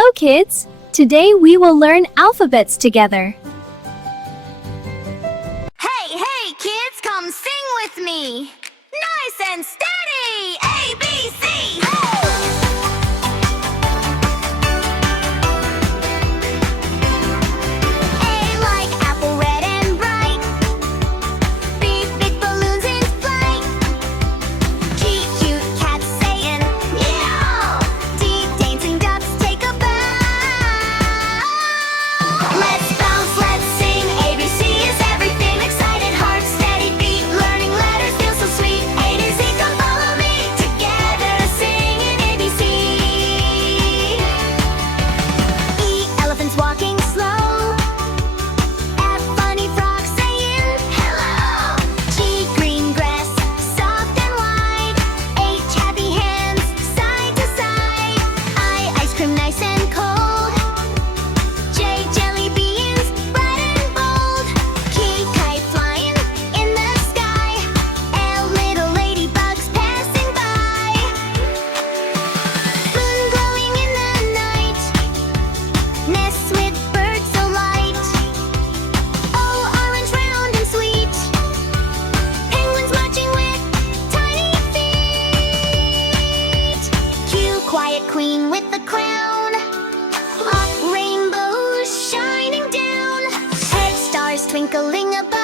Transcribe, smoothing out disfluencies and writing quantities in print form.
Hello kids! Today we will learn alphabets together. Hey, kids, come sing with me. Nice and steady. A, B, C. A like apple, red and bright. B, big balloons in flight. G, cute cats saying meow. D, dancing ducks take a bow. Let's bounce, let's sing. A, B, C is everything. Excited heart, steady beat. Learning letters feels so sweet. A to Z, come follow me. Together singing ABC. E, elephants walking slow. F, funny frog saying hello. G, green grass, soft and wide. H, happy hands, side to side. I, ice cream nice and cold. J, jelly beans, bright and bold. K, kite flying in the sky. L, little ladybugs passing by. Moon glowing in the night. Nests with birds so light. O, orange, round and sweet. Penguins marching with tiny feet. Q, quiet queen with the crown. R, rainbows shining down. Head, stars twinkling above.